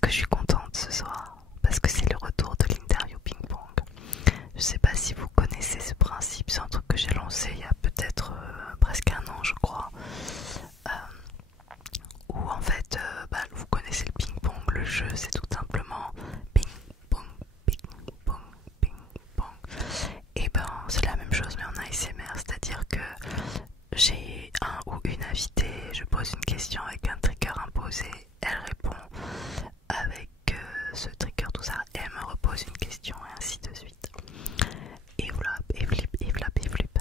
que je suis contente ce soir? Parce que c'est le retour de l'interview ping-pong. Je sais pas si vous connaissez ce principe, c'est un truc que j'ai lancé il y a peut-être presque un an je crois. Où en fait, vous connaissez le ping-pong, le jeu c'est tout simplement ping-pong, ping-pong, ping-pong. Et c'est la même chose mais en ASMR, c'est-à-dire que j'ai un ou une invitée, je pose une question avec un trigger imposé, elle répond avec ce trigger, tout ça, et elle me repose une question et ainsi de suite. Et voilà, et flip, et flap, et flip.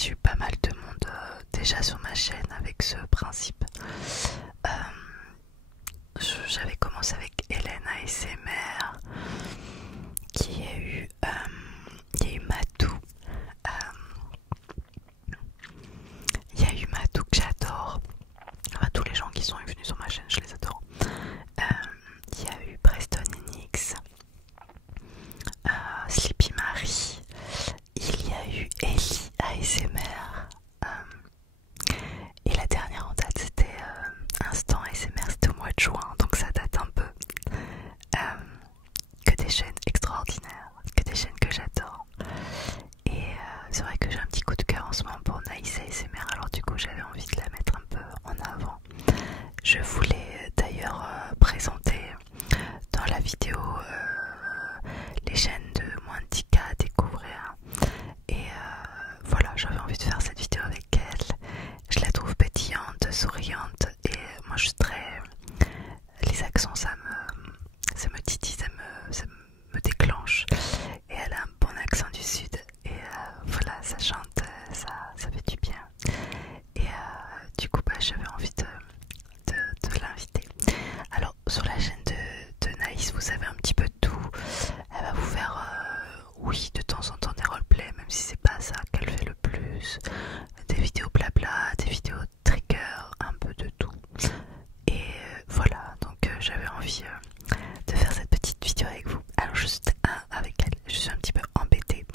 J'ai eu pas mal de monde déjà sur ma chaîne avec ce principe. J'avais commencé avec Hélène ASMR, qui a eu, il y a eu Matou. Il y a eu Matou que j'adore. Enfin, tous les gens qui sont venus sur ma chaîne, je les adore. Il y a eu Preston Enix, Sleepy Marie, il y a eu Ellie ASMR, et la dernière en date c'était Instant ASMR, c'était au mois de juin, donc ça date un peu. Que des chaînes extraordinaires, que des chaînes que j'adore. Et c'est vrai que j'ai un petit coup de cœur en ce moment pour Naïs ASMR, alors du coup j'avais envie de la mettre un peu en avant. Je voulais d'ailleurs présenter dans la vidéo les chaînes de moins de 10K à découvrir. Et voilà, j'avais envie de faire cette vidéo avec elle. Je la trouve pétillante, souriante et moi je suis très... Les accents ça me titille, ça me déclenche. Et elle a un bon accent du sud. Et voilà, ça chante, ça fait du bien. Et du coup j'avais envie de l'inviter. Alors sur la chaîne de Naïs, vous savez un petit peu de tout. Elle va vous faire oui de temps en temps des roleplays, même si c'est pas ça qu'elle fait le plus. Des vidéos blabla, des vidéos trigger, un peu de tout. Et voilà, donc j'avais envie de faire cette petite vidéo avec vous. Alors juste avec elle, je suis un petit peu embêtée.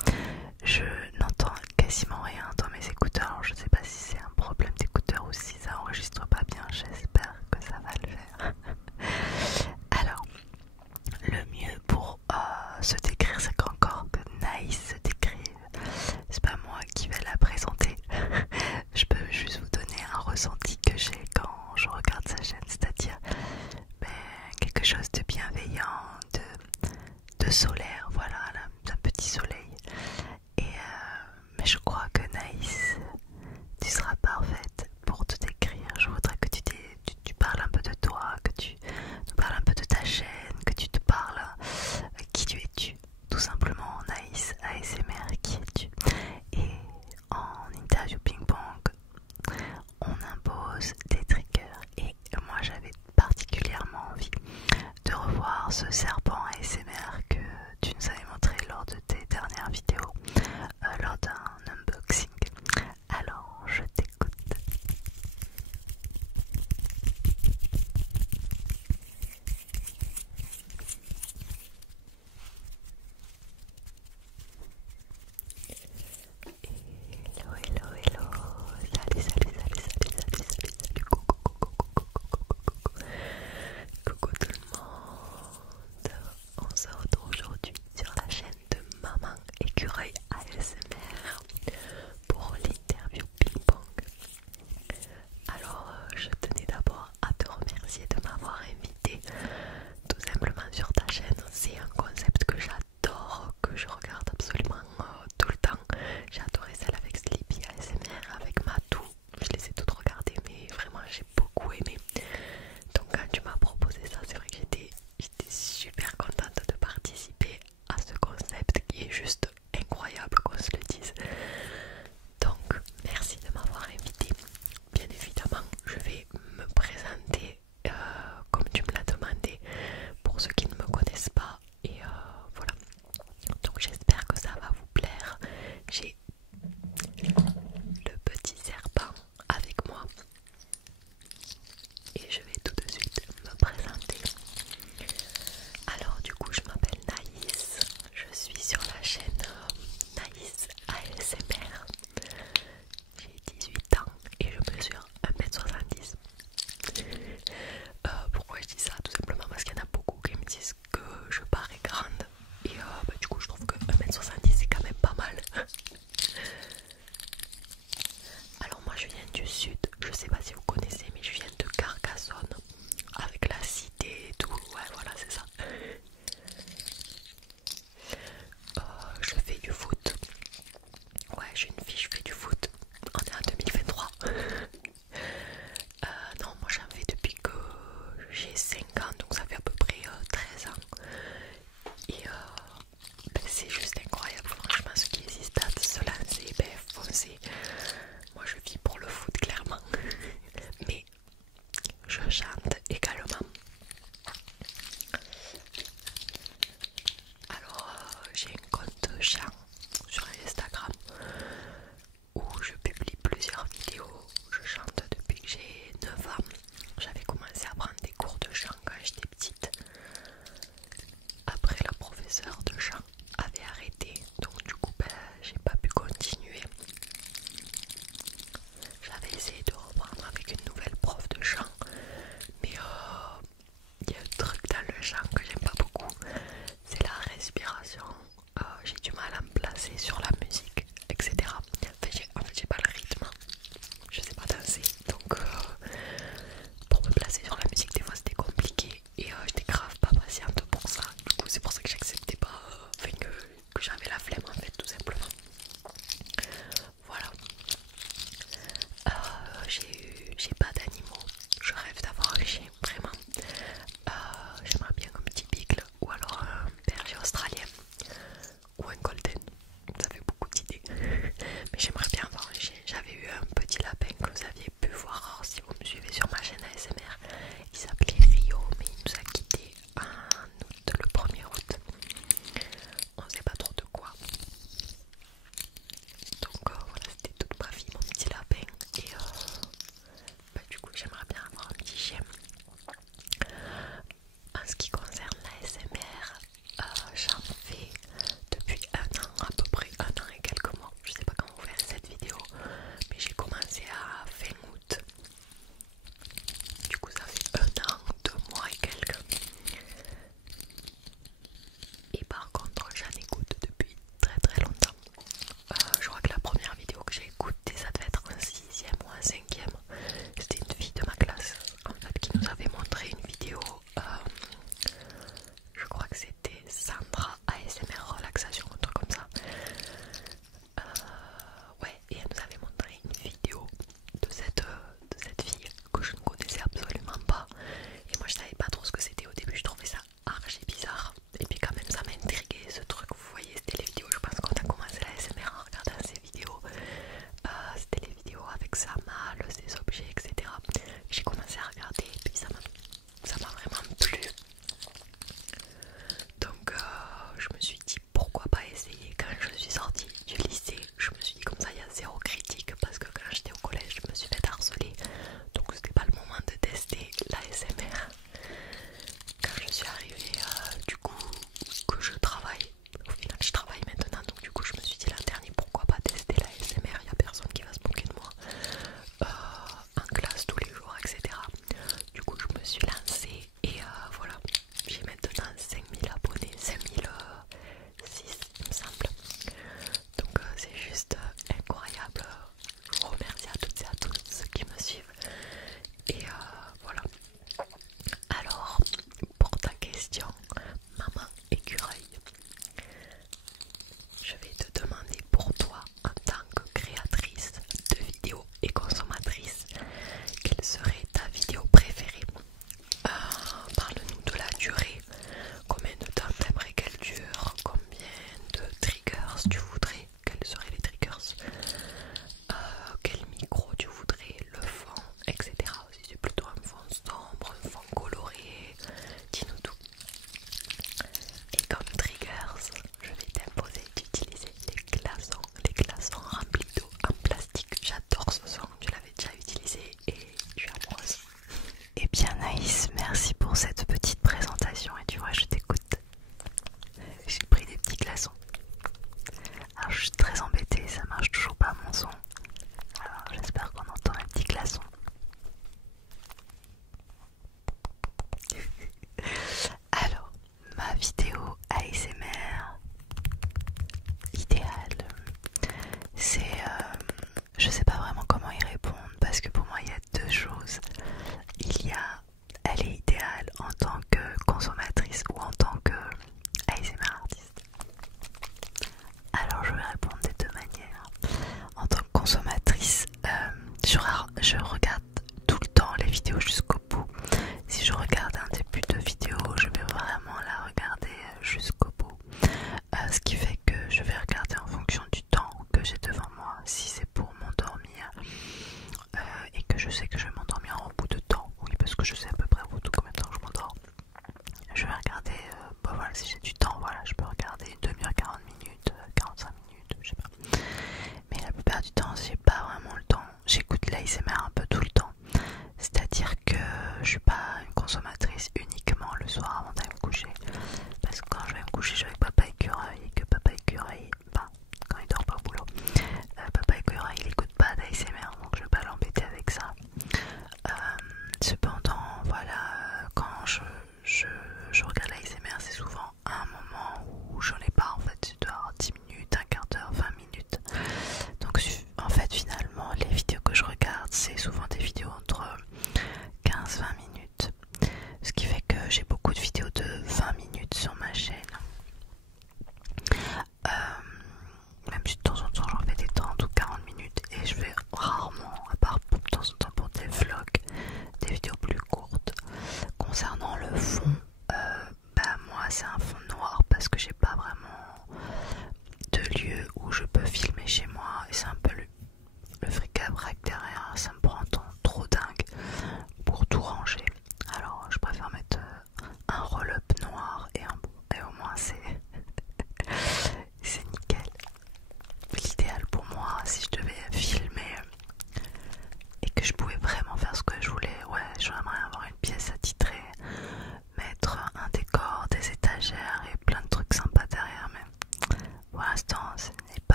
Je n'entends quasiment rien dans mes écouteurs. Alors je sais pas si c'est un problème d'écouteurs ou si ça enregistre pas bien. J'espère que ça va le faire. Alors, le mieux pour se décrire, c'est qu'encore que Naïs se décrive. C'est pas moi qui vais la présenter. Je peux juste vous donner un ressenti que j'ai quand je regarde sa chaîne, c'est-à-dire quelque chose une fille, je fais du foot. On est en 2023. Non, moi j'en fais depuis que j'ai 5 ans, donc ça fait à peu près 13 ans. Et ben, c'est juste incroyable, franchement, ce qui existe à se lancer, ben foncez. Moi je vis pour le foot, clairement. Mais je chante également. Alors j'ai un compte chant sur Instagram où je publie plusieurs vidéos. Je chante depuis que j'ai 9 ans. J'avais commencé à prendre des cours de chant quand j'étais petite. Après la professeure de chant avait arrêté, donc du coup ben, j'ai pas pu continuer. J'avais essayé de reprendre avec une nouvelle prof de chant, mais il y a un truc dans le chant que j'aime pas beaucoup, c'est la respiration. J'ai du mal à me placer sur la musique, etc. En fait, j'ai pas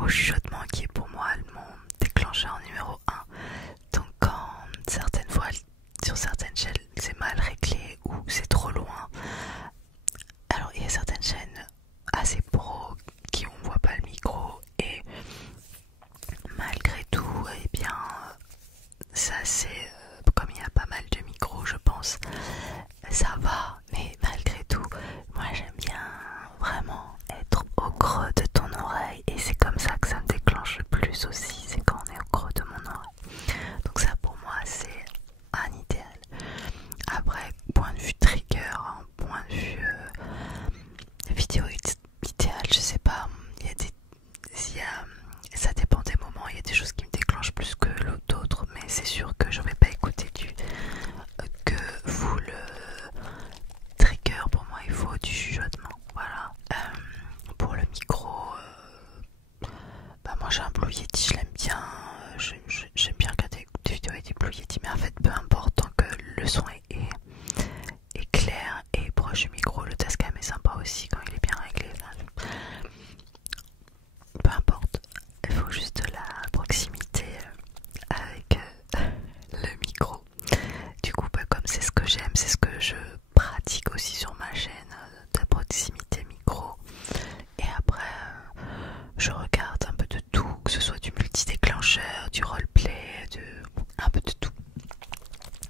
au chuchotement qui est pour moi mon déclencheur numéro un. Donc quand certaines fois sur certaines chaînes c'est mal réglé ou c'est trop loin, alors il y a certaines chaînes assez pro qui on voit pas le micro et malgré tout eh bien ça c'est comme il y a pas mal de micros je pense ça va, mais malgré tout moi j'aime bien vraiment être au creux de ton oreille et c'est comme ça que ça me déclenche le plus aussi, c'est quand on est au creux de mon oreille. Donc ça pour moi c'est un idéal. Après point de vue trigger, hein, point de vue vidéo idéal, je sais pas, il y a des ça dépend des moments, il y a des choses qui me déclenchent plus que d'autres, mais c'est sûr que je vais pas écouter que full trigger. Pour moi il faut du chuchotement, voilà. Pour le micro, bah moi j'ai un Blue Yeti, je l'aime bien, j'aime bien regarder des vidéos avec des Blue Yeti, mais en fait peu importe tant que le son est clair et proche du micro, le Tascam est sympa aussi quand il est bien réglé, peu importe, il faut juste la proximité avec le micro. Du coup bah, comme c'est ce que j'aime, c'est ce que je pratique aussi sur ma chaîne, de proximité micro. Et après je regarde un peu de tout, que ce soit du multi-déclencheur, du roleplay, un peu de tout.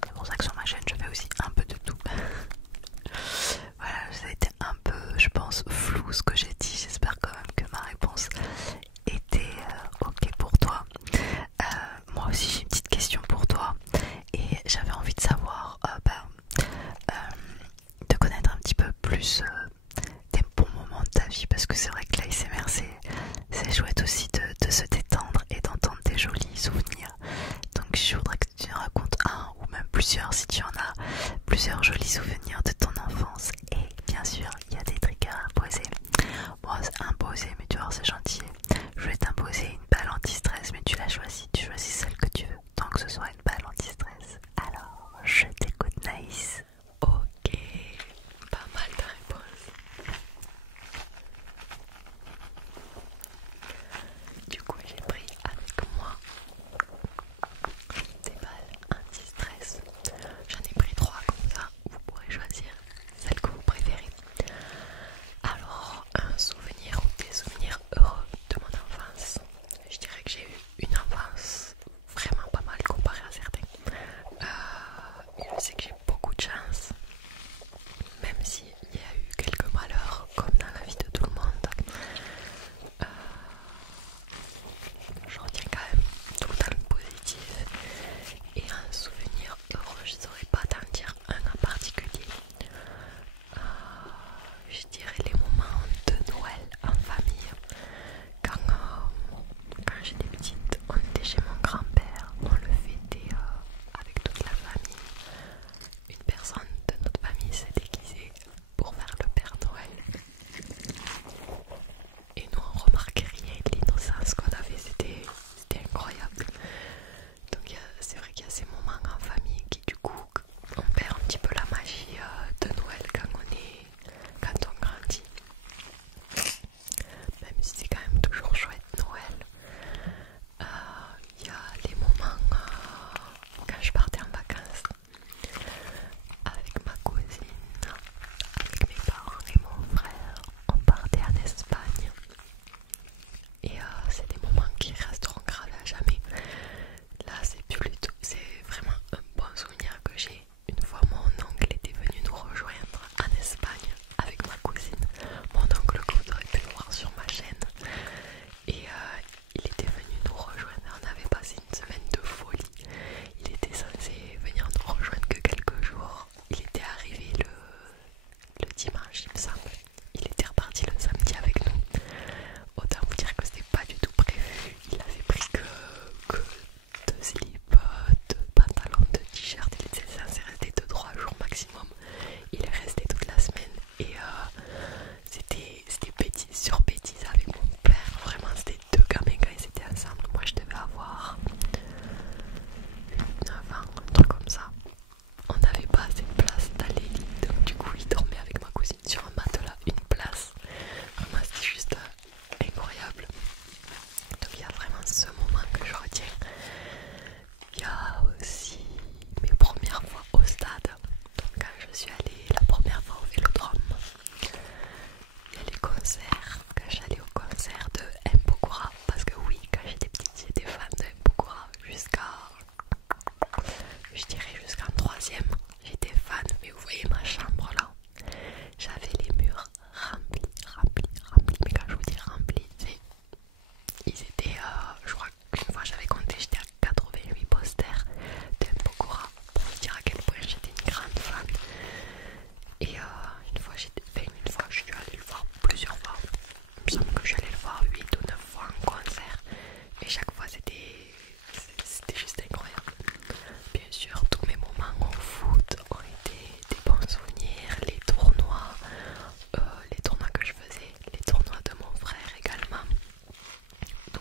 C'est pour ça que sur ma chaîne je fais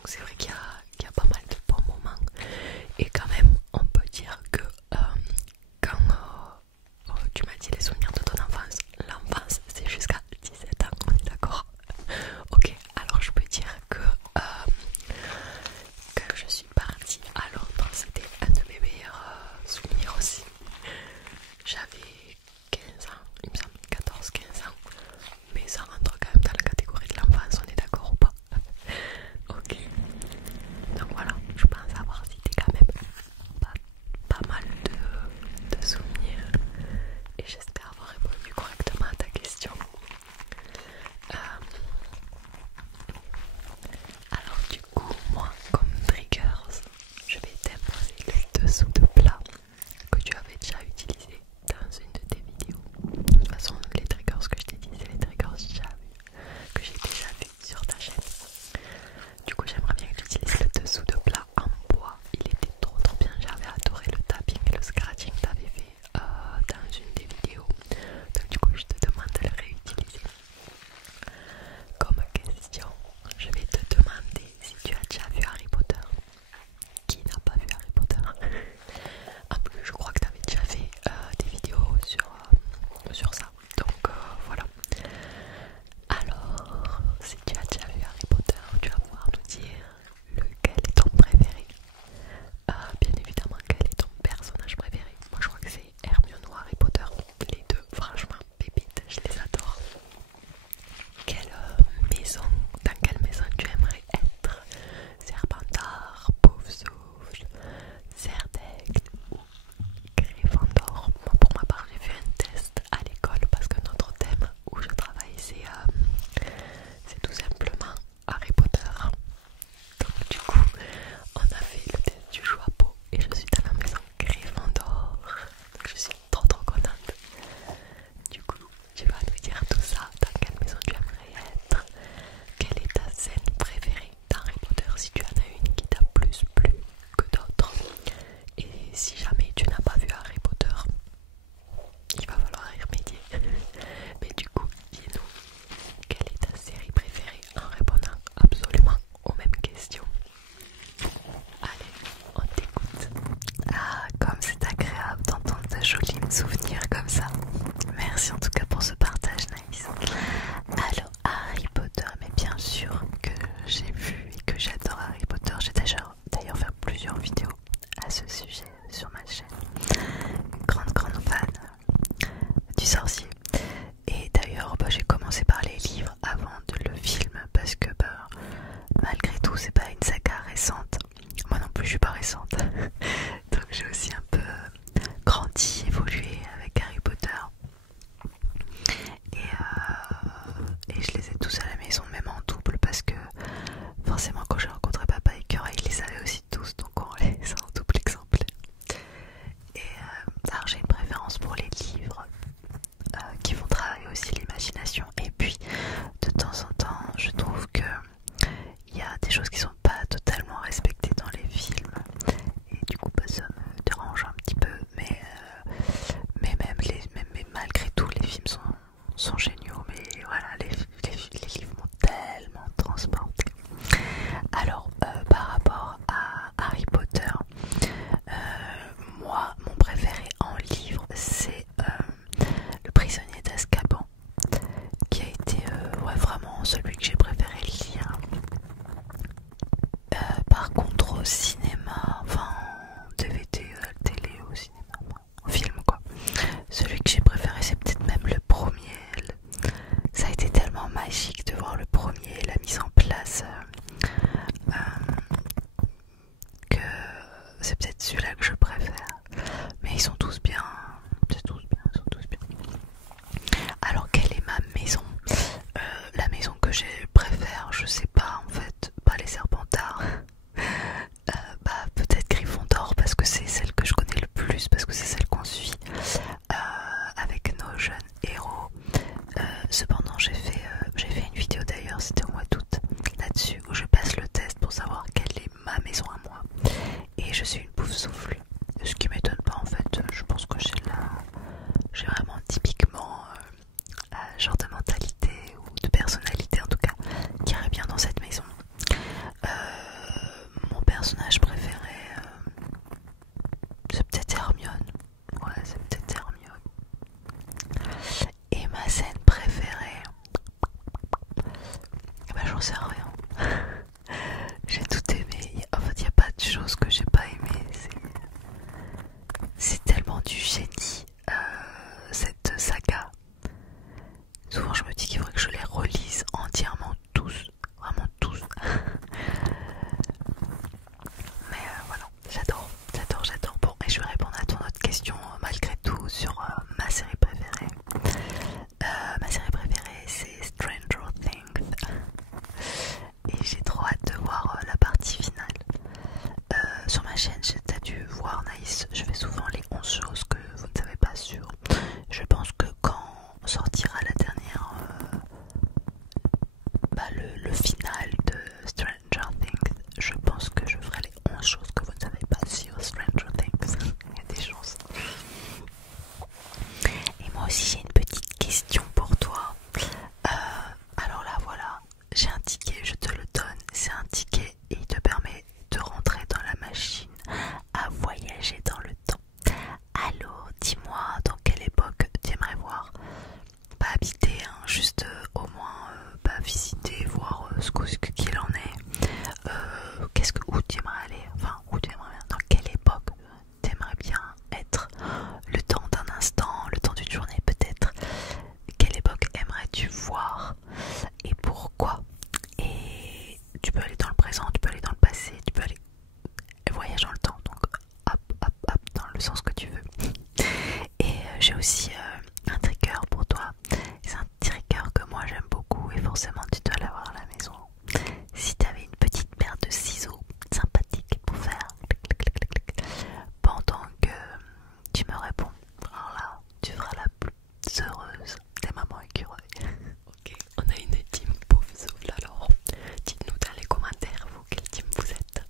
c'est vrai qu'il y a pas mal de bons moments. Et quand même, on peut dire que quand tu m'as dit les souvenirs de ton enfance, l'enfance c'est jusqu'à 17 ans, on est d'accord? Ok, alors je peux dire que quand je suis partie à Londres, c'était un de mes meilleurs souvenirs aussi. J'avais 15 ans, il me semble 14-15 ans, mais ça rentre quand même dans la catégorie de l'enfance, on est d'accord ou pas? Ok, donc voilà, je pense avoir cité quand même pas mal de souvenirs et j'espère avoir répondu correctement à ta question. Alors du coup, moi comme triggers, je vais t'imposer les dessous de plat que tu avais déjà utilisé dans une de tes vidéos. De toute façon, les triggers que je t'ai dit, c'est les triggers que j'ai déjà vu sur ta chaîne. Du coup, j'aimerais bien que tu utilises le dessous de plat en bois. Il était trop bien, j'avais adoré le tapping et le scratching que tu avais fait dans une des vidéos. Donc du coup, je te demande de le réutiliser. Comme question, je vais te demander si tu as déjà vu Harry Potter. Qui n'a pas vu Harry Potter? En plus, je crois que tu avais déjà fait des vidéos sur ça. Donc voilà. Alors, si tu as déjà vu Harry Potter, tu vas pouvoir nous dire lequel est ton préféré. Bien évidemment, quel est ton personnage préféré? Moi, je crois que c'est Hermione ou Harry Potter. Les deux, franchement, pépites, je les adore. Quelle maison, dans quelle maison tu aimerais être? Serpentard, Poufsouffle, Serdaigle ou Gryffondor? Moi, pour ma part, j'ai fait un test à l'école parce que notre thème où je travaille, c'est tout simplement Harry Potter. Donc du coup, on a fait le test du chapeau et je suis dans la maison Gryffondor. Donc je suis trop contente. Du coup, tu vas nous dire tout ça. Dans quelle maison tu aimerais être? Quelle est ta scène préférée dans Harry Potter si tu en as une qui t'a plus plu que d'autres? Et si jamais tu n'as pas vu Harry Potter, il va falloir y remédier. Mais du coup, dis-nous, quelle est ta série préférée en répondant absolument aux mêmes questions. Allez, on t'écoute. Ah, comme c'est agréable d'entendre de jolis souvenirs comme ça. Merci en tout cas pour ce partage, Naïs. Alors, Harry Potter, mais bien sûr que j'ai vu et que j'adore Harry Potter. J'ai d'ailleurs fait plusieurs vidéos à ce sujet sur ma chaîne. Grande fan du sorcier. Et d'ailleurs, j'ai commencé par les livres avant de le film parce que malgré tout, c'est pas une saga récente. Moi non plus, je suis pas récente. Donc j'ai aussi un peu grandi, évolué avec Harry Potter. Et je les ai tous à la maison, même en double, parce que forcément quand j'ai rencontré Papa Écureuil, il les avait aussi tous, donc on les a en double exemplaire. Et alors j'ai une préférence pour les livres qui vont travailler aussi l'imagination. Et puis de temps en temps, je trouve que il y a des choses qui sont pas totalement respectées dans les films. Et du coup, ça me dérange un petit peu. Mais malgré tout, les films sont géniaux. Mais voilà, les livres m'ont tellement transporté. Alors, par rapport à Harry Potter, moi, mon préféré en livre, c'est Le Prisonnier d'Azkaban, qui a été vraiment celui que j'ai préféré lire. Par contre, au cinéma, enfin, DVD, télé, au cinéma, en film quoi. Celui que j'ai préféré, c'est peut-être même le premier. Ça a été tellement magique de voir le premier, la mise en place, que c'est peut-être celui-là que je préfère. Mais ils sont tous bien, ils sont tous bien. Alors, quelle est ma maison? La maison que je préfère, je sais pas en fait, pas les Serpentards. Peut-être Gryffondor parce que c'est celle que je connais le plus, parce que c'est celle qu'on suit avec nos jeunes héros. Cependant, j'ai fait une vidéo d'ailleurs, c'était au mois d'août, là-dessus, où je passe le test pour savoir quelle est ma maison à moi. Et je suis une Poufsouffle, ce qui m'étonne pas en fait. Je pense que j'ai vraiment typiquement genre de mentalité ou de personnalité en tout cas qui irait bien dans cette maison. je pense que je ferai les 11 choses que vous ne savez pas sur Stranger Things. Il y a des chances. Et moi aussi j'ai une petite question pour toi. Alors là voilà, j'ai un ticket, je te le donne. C'est un ticket et il te permet de rentrer dans la machine à voyager dans le temps. Alors dis-moi dans quelle époque tu aimerais voir. Pas habiter, hein, juste au moins visiter, voir qu'il en est. Où tu aimerais aller, enfin où tu aimerais bien, dans quelle époque tu aimerais bien être, le temps d'un instant, le temps d'une journée peut-être. Quelle époque aimerais-tu voir et pourquoi? Et tu peux aller dans le présent, tu peux aller dans le passé, tu peux aller voyager dans le temps, donc hop, dans le sens que tu veux. Et j'ai aussi un trigger pour toi. C'est un trigger que moi j'aime beaucoup et forcément tu dois l'avoir à la maison. Si tu avais une petite paire de ciseaux sympathiques pour faire pendant que tu me réponds, alors là tu seras la plus heureuse des mamans écureuils. Ok, on a une team pauvre souffle, alors dites-nous dans les commentaires vous quelle team vous êtes.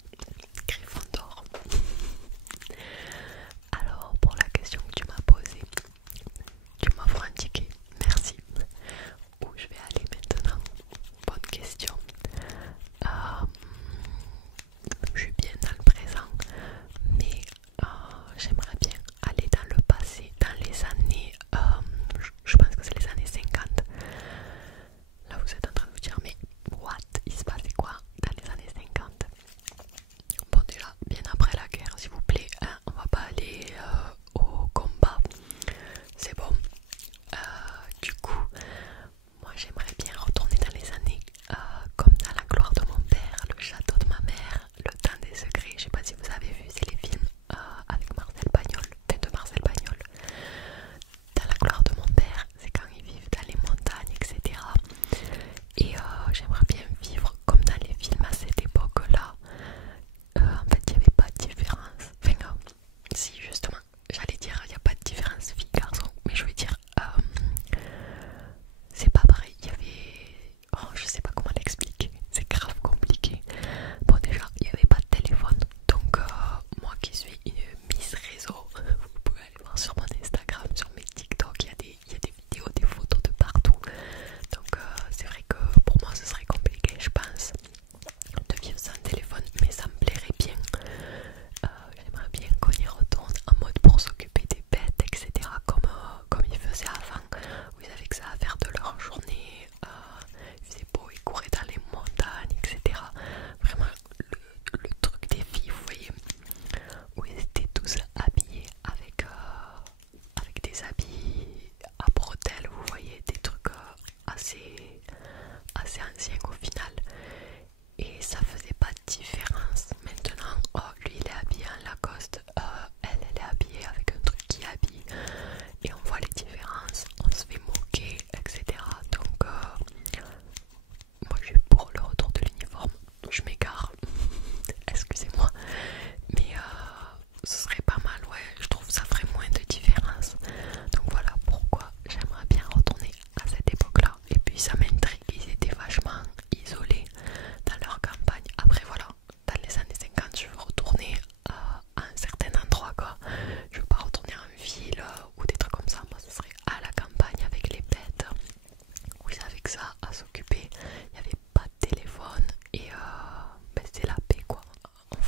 Gryffondor. Alors pour la question que tu m'as posée, tu m'offres un ticket, merci. Où je vais aller maintenant? Bonne question. Je suis bien dans le présent, mais j'aimerais bien aller dans le passé, dans les années, je pense que c'est les années 50. Là vous êtes en train de vous dire mais what, il se passait quoi dans les années 50? Bon déjà, bien après la guerre s'il vous plaît, hein, on va pas aller au combat, c'est bon. Du coup, moi j'aimerais bien retourner dans les années comme dans La gloire de mon père, Le château de ma mère, Le temps des secrets, je sais pas si vous avez vu, c'est les films avec Marcel Pagnol, de Marcel Pagnol. Dans La gloire de mon père, c'est quand ils vivent dans les montagnes, etc. Et j'aimerais bien vivre comme dans les films à cette époque-là. En fait, il n'y avait pas de différence. Enfin, si, justement, j'allais dire, il n'y a pas de différence fille-garçon, mais je veux dire, c'est pas pareil. Il y avait. Oh, je sais pas comment l'expliquer, c'est grave compliqué. Bon, déjà, il n'y avait pas de téléphone, donc moi qui suis une Miss Réseau, vous pouvez aller voir sur mon Instagram, sur mes TikTok, il y a des vidéos, des photos de partout. Donc, c'est vrai que pour moi, ce serait compliqué, je pense, de vivre sans téléphone, mais ça me plairait bien. J'aimerais bien qu'on y retourne en mode pour s'occuper des bêtes, etc. Comme ils faisaient avant, où ils avaient que ça à faire de leur journée, il faisait beau, ils couraient dans les montagnes, etc. Vraiment le truc des filles, vous voyez, où ils étaient tous habillés avec des habits à bretelles, vous voyez, des trucs assez anciens au final. Et ça faisait pas de différence. Maintenant, oh, lui il est habillé en Lacoste, elle est habillée avec un truc qui habille. Et on voit les différences, on se fait moquer, etc. Donc, moi je suis pour le retour de l'uniforme. Je m'égare, excusez-moi. Mais ce serait pas mal, ouais. Je trouve que ça ferait moins de différence. Donc voilà pourquoi j'aimerais bien retourner à cette époque-là. Et puis ça m'intrigue, ils étaient vachement isolés dans leur campagne. Après voilà, dans les années 50 je veux retourner à un certain endroit quoi. Je veux pas retourner en ville ou des trucs comme ça. Moi ce serait à la campagne avec les bêtes où ils avaient que ça à s'occuper. Il n'y avait pas de téléphone et c'est la paix quoi. On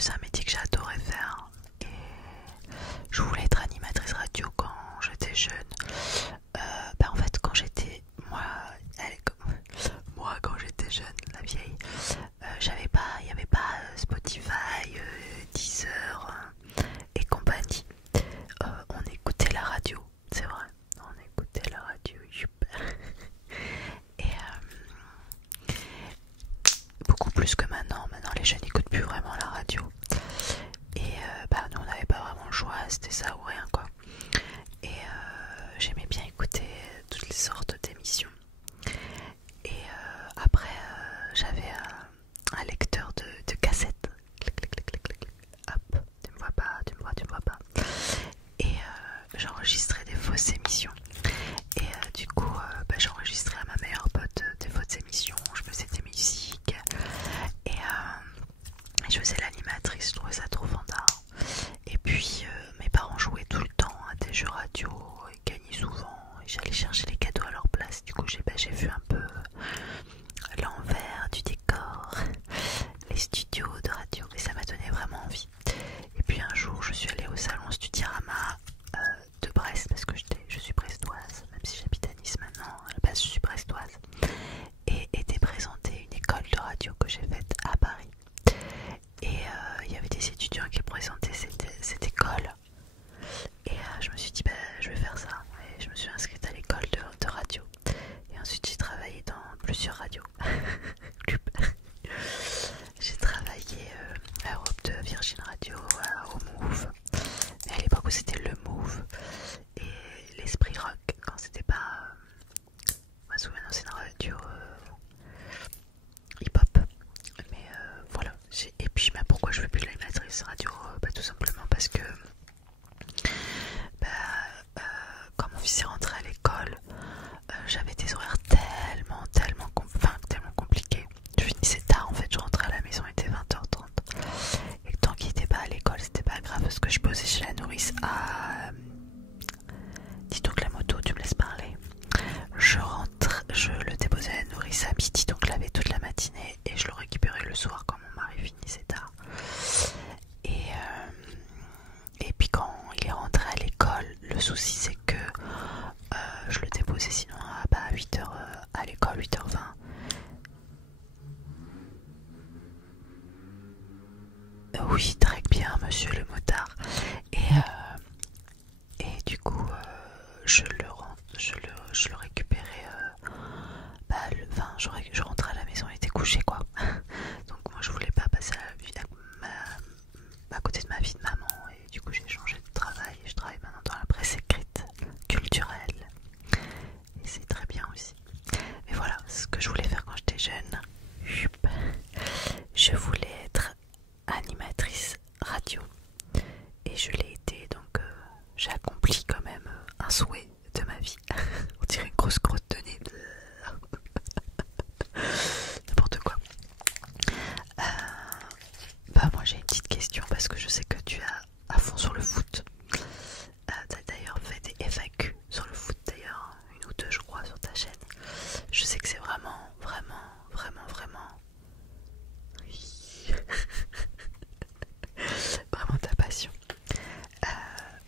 c'est un métier que j'adorais faire. Et je voulais être animatrice radio quand j'étais jeune. En fait, quand j'étais moi quand j'étais jeune, la vieille, il n'y avait pas Spotify, Deezer et compagnie. On écoutait la radio, c'est vrai. On écoutait la radio, et beaucoup plus que maintenant. Maintenant, les jeunes n'écoutent plus vraiment la radio. Et nous, on n'avait pas vraiment le choix, c'était ça ou rien, quoi. Et j'aimais bien écouter toutes les sortes d'émissions. Et après, j'avais un lecteur de cassettes. Clic, clic, clic, clic, clic. Hop, tu me vois pas, tu me vois pas. Et j'enregistrais des fausses émissions. Et du coup, j'enregistrais à ma meilleure pote des fausses émissions. Je faisais des musiques. Et je faisais l'animatrice, je trouvais ça trop fandard. Et puis, mes parents jouaient tout le temps à des jeux radio et gagnaient souvent. Et j'allais chercher les cadeaux à leur place. Du coup, j'ai vu un peu l'envers du décor, les studios de radio. Et ça m'a donné vraiment envie. Et puis un jour, je suis allée au salon Studirama de Brest, parce que je suis brestoise, même si j'habite à Nice maintenant. À la base, je suis brestoise. Et était présentée une école de radio que j'ai faite à Paris. Et il y avait des étudiants qui présentaient cette école. Et je me suis dit, je vais faire ça. Et je me suis inscrite à l'école de radio. Et ensuite, j'ai travaillé dans plusieurs radios. J'ai travaillé à Europe 2, Virgin Radio, au Move. Mais à l'époque où c'était le Move et l'Esprit Rock, quand c'était pas. Maintenant, c'est une radio hip-hop. Mais voilà. Et puis, pourquoi je fais plus de l'animatrice radio? Tout simplement parce que quand mon fils est rentré à l'école, j'avais des horaires tellement compliqués. Je finissais tard en fait, je rentrais à la maison, il était 20h30. Et tant qu'il était pas à l'école, c'était pas grave parce que je posais chez la nourrice à... Dis donc la moto, tu me laisses parler. Je le déposais à la nourrice à midi, donc je l'avais toute la matinée et je le récupérais le soir quand mon mari finissait tard. Et puis quand il est rentré à l'école, le souci c'est que je le déposais sinon à 8h à l'école, 8h20. Oui, très bien, monsieur le motard. Et du coup, je le récupérais. Je rentrais à la maison, il était couché, quoi. Donc moi, je voulais pas passer à côté de ma vie de maman. Et du coup, j'ai changé de travail. Et je travaille maintenant dans la presse écrite, culturelle. Et c'est très bien aussi. Mais voilà, ce que je voulais faire quand j'étais jeune. Je voulais être animatrice radio. Et je l'ai été, donc j'ai accompli quand même un souhait de ma vie. On dirait une grosse crotte de nez. N'importe quoi. Moi j'ai une petite question parce que je sais que tu es à fond sur le foot. T'as d'ailleurs fait des FAQ sur le foot d'ailleurs, une ou deux je crois sur ta chaîne. Je sais que c'est vraiment oui. Vraiment ta passion.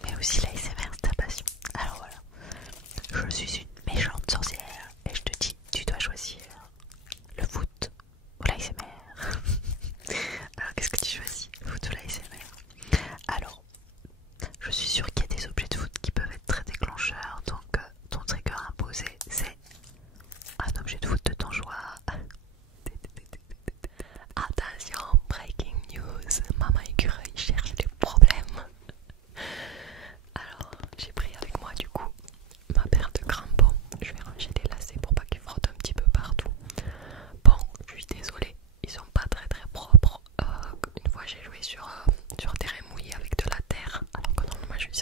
Mais aussi l'ASMR c'est ta passion. Alors voilà, je suis une méchante sorcière et je te dis, tu dois choisir le foot ou l'ASMR. Alors qu'est-ce que tu choisis, le foot ou l'ASMR? Alors, je suis sûre qu'il y a des objets de foot qui peuvent être très déclencheurs, donc ton trigger imposé c'est un objet de foot de ton choix. Attention, breaking news, maman écureuil cherche des problèmes. Alors, j'ai pris avec moi du coup ma paire de crampons. Je vais ranger les lacets pour pas qu'ils frottent un petit peu partout. Bon, je suis désolée, ils sont pas très propres. Une fois j'ai joué sur terrain mouillé avec de la terre, alors que normalement je suis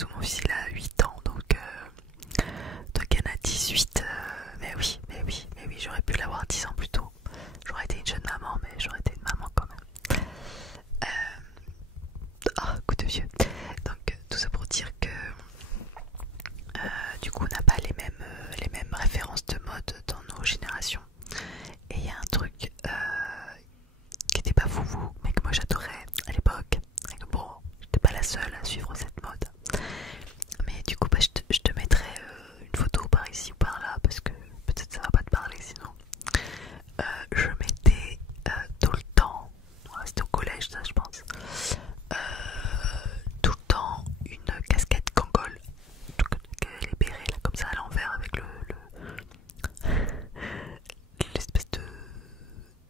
parce que mon fils il a 8 ans, donc il y en a 18. Mais oui, j'aurais pu l'avoir 10 ans plus tôt. J'aurais été une jeune maman, mais j'aurais été une maman quand même. Coup de vieux. Donc tout ça pour dire que du coup on n'a pas les mêmes références de mode dans nos générations. Et il y a un truc qui n'était pas foufou, mais que moi j'adorais à l'époque. Et que bon, j'étais pas la seule à suivre cette mode. Mais du coup, je te mettrai une photo par ici ou par là, parce que peut-être ça va pas te parler sinon. Je mettais tout le temps, c'était au collège ça je pense, tout le temps une casquette Kangol, les bérets là comme ça à l'envers avec l'espèce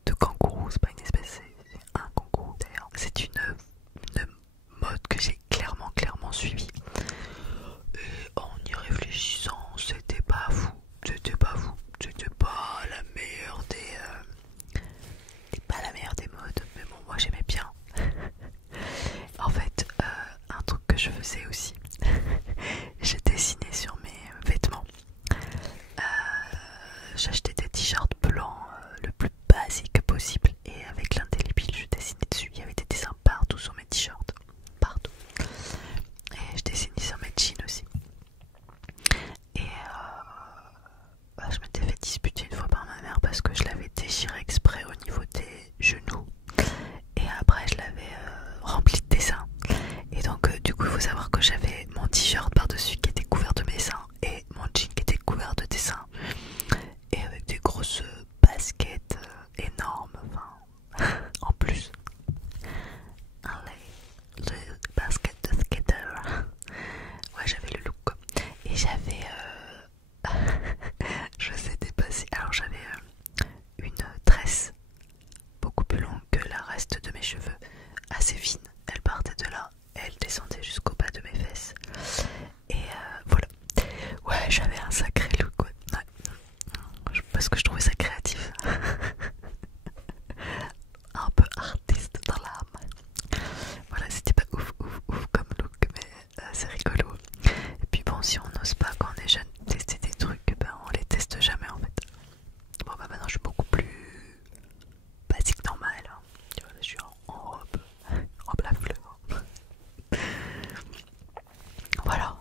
de kangourou, c'est pas une espèce, c'est un kangourou d'ailleurs. C'est une mode que j'ai clairement suivie. Et en y réfléchissant, c'était pas fou, c'était pas la meilleure des modes, mais bon, moi j'aimais bien. En fait, un truc que je faisais aussi, je dessinais sur mes vêtements. J'achetais des t-shirts blancs le plus basique possible et avec l'indélébile je dessinais dessus. Il y avait des dessins partout sur mes t-shirts, partout. Et je dessinais sur mes jeans aussi. Et je m'étais fait disputer une fois par ma mère parce que je l'avais déchiré exprès au niveau des genoux. Et après je l'avais rempli de dessins. Et donc du coup il faut savoir que j'avais mon t-shirt par-dessus qui était couvert de mes seins et mon jean qui était couvert de dessins. Et avec des grosses baskets énormes, enfin, en plus. Les baskets de skater. Ouais, j'avais le look. Et j'avais... je sais dépasser. Alors j'avais une tresse beaucoup plus longue que la reste de mes cheveux. Assez fine. Elle partait de là. Elle descendait jusqu'au bas de mes fesses. Et voilà. Ouais, j'avais un sacré look. Ouais. Parce que je trouvais ça créatif. Un peu artiste dans l'âme. Voilà, c'était pas ouf comme look, mais c'est rigolo. Et puis bon, si on n'ose pas quand on est jeune tester des trucs, ben on les teste jamais en fait. Bon bah maintenant je suis beaucoup plus basique normale. Hein. Tu vois, là, je suis en robe la fleur. Voilà,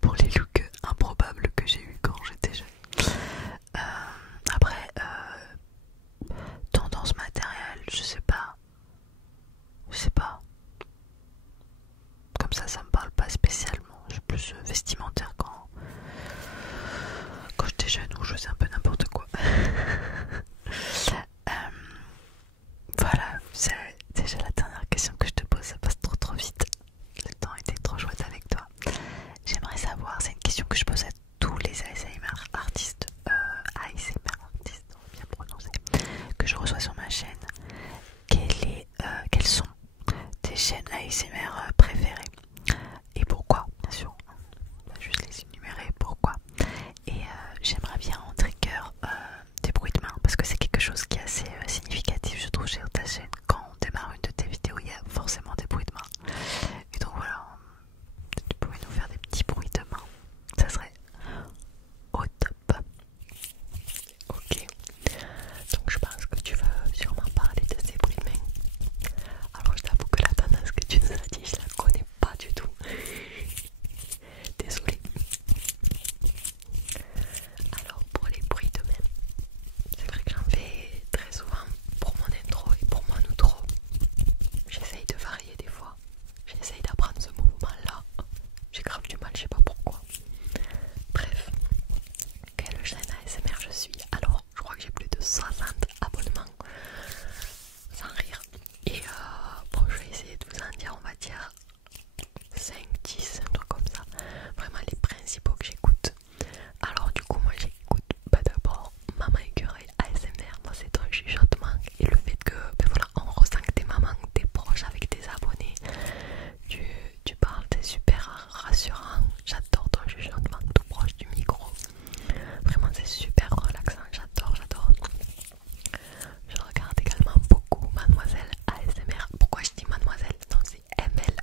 pour les looks improbables que j'ai eu quand j'étais jeune. Après, tendance matérielle, je sais pas. Comme ça me parle pas spécialement. Je suis plus vestimentaire quand j'étais jeune où je faisais un peu n'importe quoi. Voilà, c'est déjà la dernière question que je te pose. Ça passe trop vite. Le temps était trop chouette avec toi. J'aimerais savoir, c'est une question que je pose à tous les ASMR artistes, on va bien prononcer, que je reçois sur ma chaîne. Quelles sont tes chaînes ASMR préférées et pourquoi, bien sûr. On va juste les énumérer, pourquoi. Et j'aimerais bien en trigger des bruits de main parce que c'est quelque chose qui est assez significatif, je trouve, sur ta chaîne. Quand on démarre une de tes vidéos, il y a forcément des bruits de main. Et donc voilà, tu pourrais nous faire des petits bruits de main, ça serait au top. Ok, donc je pense que tu veux sûrement parler de ces bruits de main. Alors je t'avoue que la tendance que tu nous as dit, je la connais pas du tout. Désolée. Alors pour les bruits de main, c'est vrai que j'en fais très souvent pour mon intro et pour mon outro. J'essaye de varier des fois. J'essaye d'apprendre ce mouvement-là. J'ai grave du mal, je sais pas pourquoi. Bref, quelle chaîne ASMR je suis? Alors, je crois que j'ai plus de 60 abonnements. Sans rire. Et bon, je vais essayer de vous en dire, on va dire 5, 10, un truc comme ça. Vraiment les principaux que j'écoute. Alors du coup, moi j'écoute d'abord Maman Écureuil ASMR. Moi c'est un chuchotement. Et le fait que, ben voilà, on ressent que t'es maman, que t'es proche avec tes abonnés. Tu parles, t'es super rassurant. J'adore ton chuchotement tout proche du micro. Vraiment c'est super relaxant, j'adore. Je regarde également beaucoup Mademoiselle ASMR. Pourquoi je dis Mademoiselle? Non, c'est ML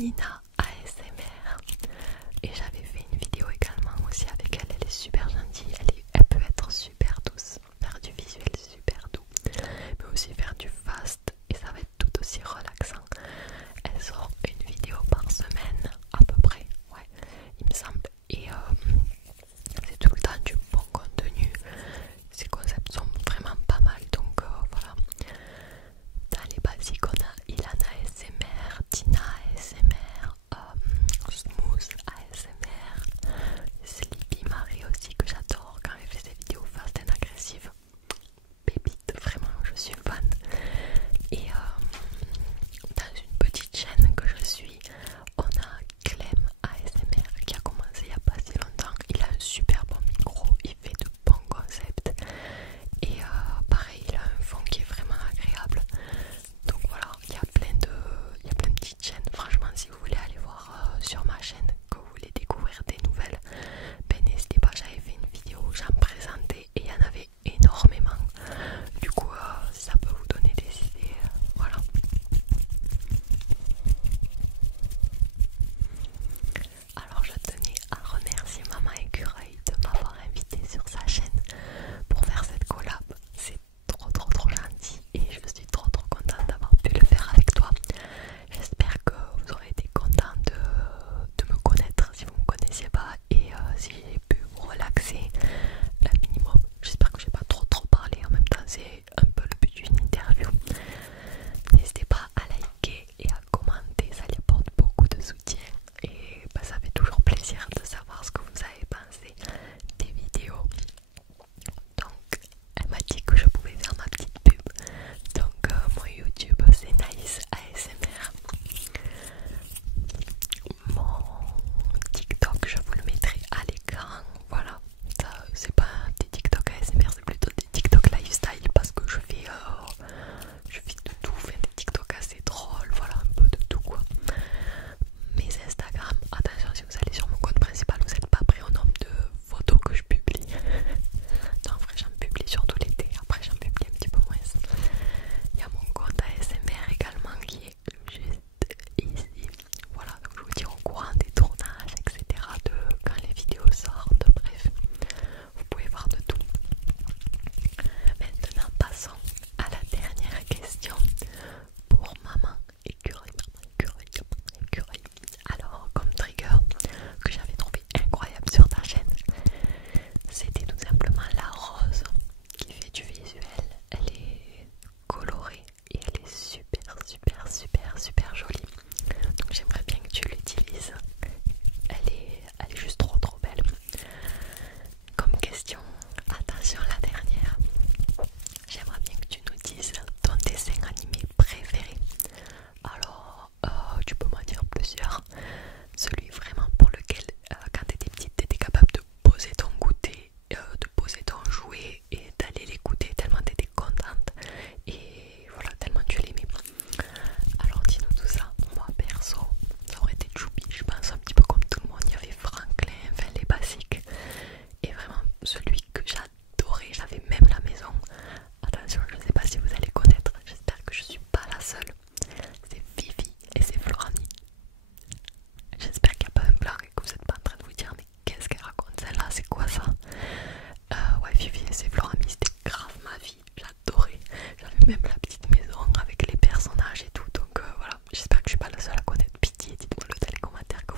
Nina ASMR. Et j'avais fait une vidéo également aussi avec elle. Elle est super gentille, elle peut être super douce, faire du visuel super doux, mais aussi faire du fast et ça va être tout aussi relaxant. Elle sort une vidéo par semaine à peu près, ouais, il me semble. Et c'est tout le temps du bon contenu. Ses concepts sont vraiment pas mal, donc voilà. Dans les basiques, on a Ilana ASMR, Tina ASMR, Smooth ASMR, Sleepy Marie aussi que j'adore quand elle fait ses vidéos fast and agressives. Pépite, vraiment, je suis fan. Et dans une petite chaîne que je suis, on a Clem ASMR qui a commencé il n'y a pas si longtemps. Il a un super bon micro, il fait de bons concepts. Et pareil, il a un fond qui est vraiment agréable. Donc voilà, il y a plein de petites chaînes. Franchement, si vous voulez aller voir sur ma chaîne, que vous voulez découvrir des nouvelles, ben n'hésitez pas, j'avais fait une vidéo où j'en présentais et il y en avait énormément. Du coup, si ça peut vous donner des idées, voilà. Alors je tenais à remercier Maman Écureuil de m'avoir invité sur sa chaîne pour faire cette collab. C'est trop gentil et je suis trop contente d'avoir pu le faire avec toi. J'espère que vous aurez été content de me connaître si vous ne me connaissiez pas et si j'ai pu vous relaxer un minimum. J'espère que j'ai pas trop parlé, en même temps c'est un peu le but d'une interview. N'hésitez pas à liker et à commenter, ça lui apporte beaucoup de soutien et bah, ça fait toujours plaisir de savoir ce que vous avez pensé des vidéos. Donc elle m'a dit que je pouvais faire ma petite pub. Donc mon YouTube c'est Nice ASMR. Mon TikTok je vous le mettrai à l'écran. Voilà, c'est pas des TikTok ASMR, c'est plutôt des TikTok lifestyle parce que je fais de tout, des TikTok assez drôles, voilà, un peu de tout quoi. Mes Instagram, attention si vous allez sur mon compte principal, vous n'êtes pas prêt au nombre de photos que je publie. Non, en vrai j'en publie surtout l'été, après j'en publie un petit peu moins. Il y a mon compte ASMR également qui est juste ici. Voilà, donc je vous tiens au courant des tournages, etc. de quand les vidéos sortent, bref, vous pouvez voir de tout. Maintenant passons à la dernière question pour Maman Écureuil. Alors comme trigger que j'avais trouvé incroyable sur ta chaîne, c'était tout simplement la rose qui fait du visuel. Elle est colorée et elle est super jolie. Donc j'aimerais bien que tu l'utilises. Elle est juste trop belle. Comme question, attention la dernière. J'aimerais bien que tu nous dises ton dessin animé préféré. Alors, tu peux m'en dire plusieurs. Celui vraiment pour lequel, quand tu étais petite, tu étais capable de poser ton goûter, de poser ton jouet et d'aller l'écouter tellement tu étais contente. Et voilà, tellement tu l'aimais. Alors dis-nous tout ça. Moi perso, ça aurait été Choupi, je pense un petit peu comme tout le monde. Il y avait Franklin, enfin les basiques. Et vraiment celui que j'adorais, j'avais même la maison. Attention, je ne sais pas si vous allez connaître, j'espère que je suis pas la seule. C'est Fifi et c'est Florami. J'espère qu'il n'y a pas un blanc et que vous n'êtes pas en train de vous dire mais qu'est-ce qu'elle raconte celle-là, c'est quoi ça? Ouais, Fifi et c'est Florami, c'était grave ma vie, j'adorais. J'avais même la petite maison avec les personnages et tout, donc voilà. J'espère que je suis pas la seule à connaître. Pitié, dites-moi le dans les commentaires que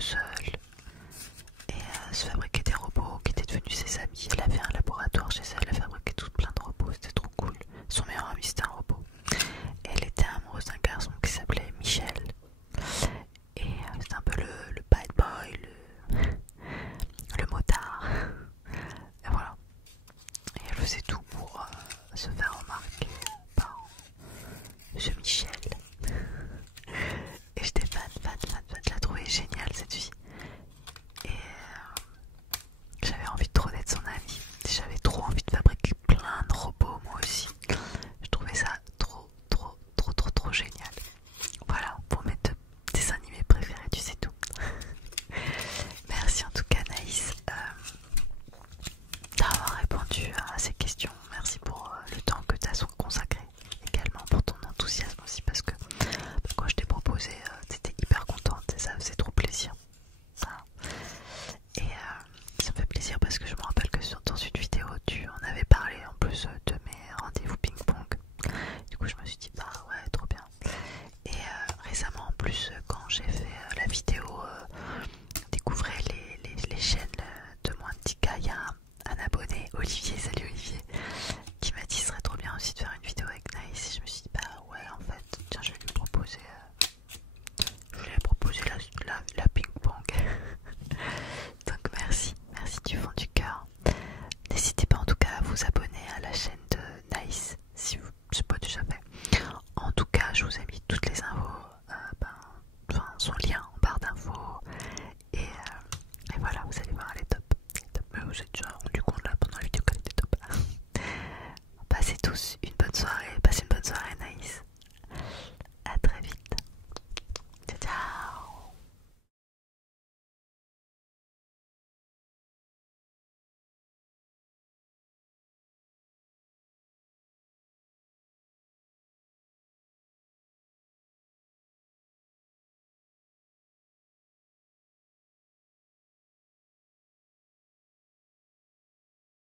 seule